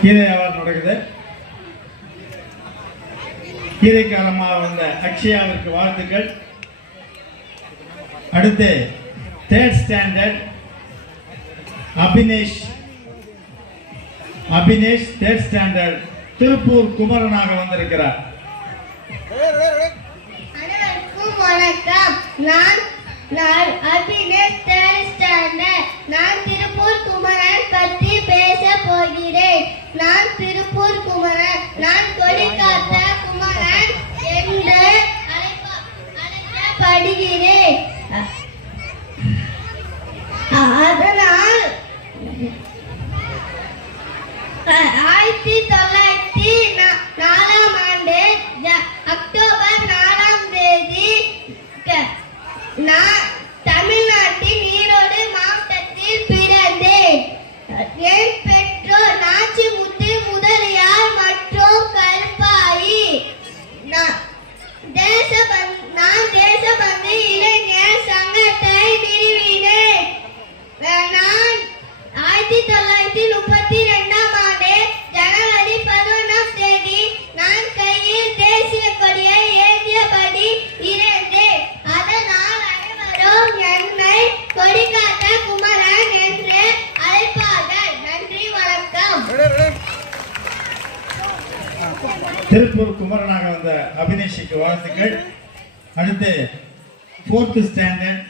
கீரை வியாபாரம் நடக்குது. கீரை காலமாக வந்த அக்ஷயாவிற்கு வாழ்த்துக்கள். அடுத்து 3rd standard Abinesh 3rd standard Tiruppur குமரனாக வந்திருக்கிறார். அனைவருக்கும் வணக்கம். நான் அபினேஷ் 3rd ஸ்டாண்டர்ட். நான் திருப்பூர் குமரன் பற்றி பேச போகிறேன். நான் திருப்பூர் குமரன். நான் கொடிக்காத்த குமரன் என்று அழைக்கப்படுகிறேன். அதனால் 1904 ஆண்டு அக்டோபர் 4ஆம் தேதி நான் தமிழ்நாட்டின் ஈரோடு மாவட்டத்தில் பிறந்தேன். என் பெற்றோர் நாச்சிமுத்து முதலியார் மற்றும் கருப்பாயி. நான் தேசபந்து இளைஞர் சங்கத்தை நிறுவினேன். நான் 1932ஆம் ஆண்டு ஜனவரி 11ஆம் தேதி நான் கையில் தேசிய கொடியை ஏந்தியபடி இருந்தேன். அதனால் அனைவரும் என்னை கொடிக்காத்த குமரன் என்று அழைப்பார்கள். நன்றி, வணக்கம். திருப்பூர் குமரனாக வந்த அபினேஷுக்கு வாழ்த்துக்கள். அடுத்து 4th ஸ்டாண்டர்ட்